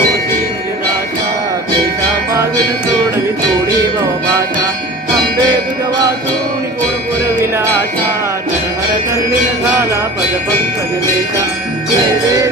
होशी निराशा क्लेशा पाजून सोडवी थोडी भाषा आंबे दूध वाचून कोण पुरविला आशा नरहर कल्लीन झाला पद पंकज देशा जय देव